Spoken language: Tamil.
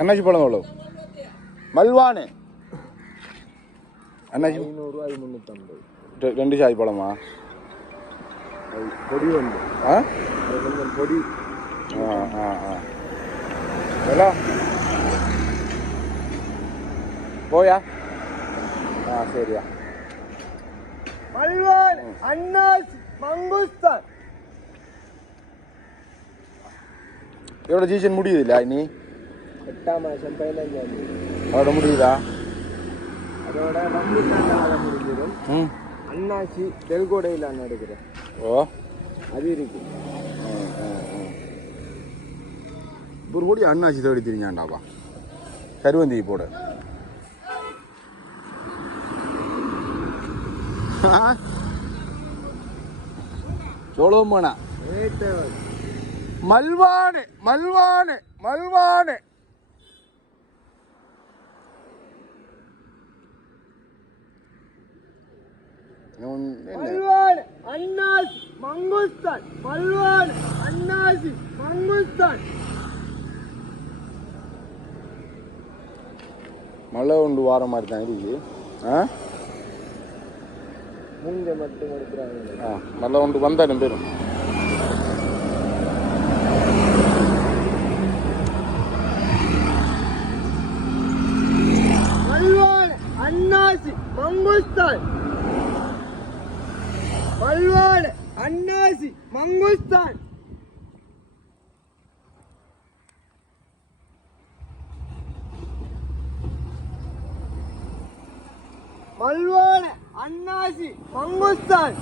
அண்ணாச்சி பழம் எவ்வளோ? மல்வானு அண்ணாச்சி 350. 2 சாய் பழமா? பொடி வந்து பொடி. போயா? சரியா. மல்வான் அன்னாசி மங்குஸ்தான். எவ்வளோ சீசன் முடியுது இல்லை இனி? 8ஆம் மாதம் 15ஆம் தேதி அதோட முடியுதா? அதோட ரம்புட்டான் முடிஞ்சிடும். அன்னாசி தெல்கோடையில் எடுக்கிறேன். ஓ அது இருக்கு. ஒரு கோடி அண்ணாச்சி தேடி திரிஞ்சாண்டாப்பா. கருவந்தி போட சோழமானா மல்வானு மல்வானு மல்வானு மல்வான் அன்னாசி மங்குஸ்தான். மல்வான் அன்னாசி மங்குஸ்தான். மழை உண்டு வார மாதிரி தான் இருக்கு. மூஞ்ச மட்டும் எடுக்கிறாங்க. மழை உண்டு வந்தாலும் பேரும். மல்வான் அன்னாசி மங்குஸ்தான். மல்வான் அன்னாசி மங்குஸ்தான். மல்வான் அன்னாசி மங்குஸ்தான்.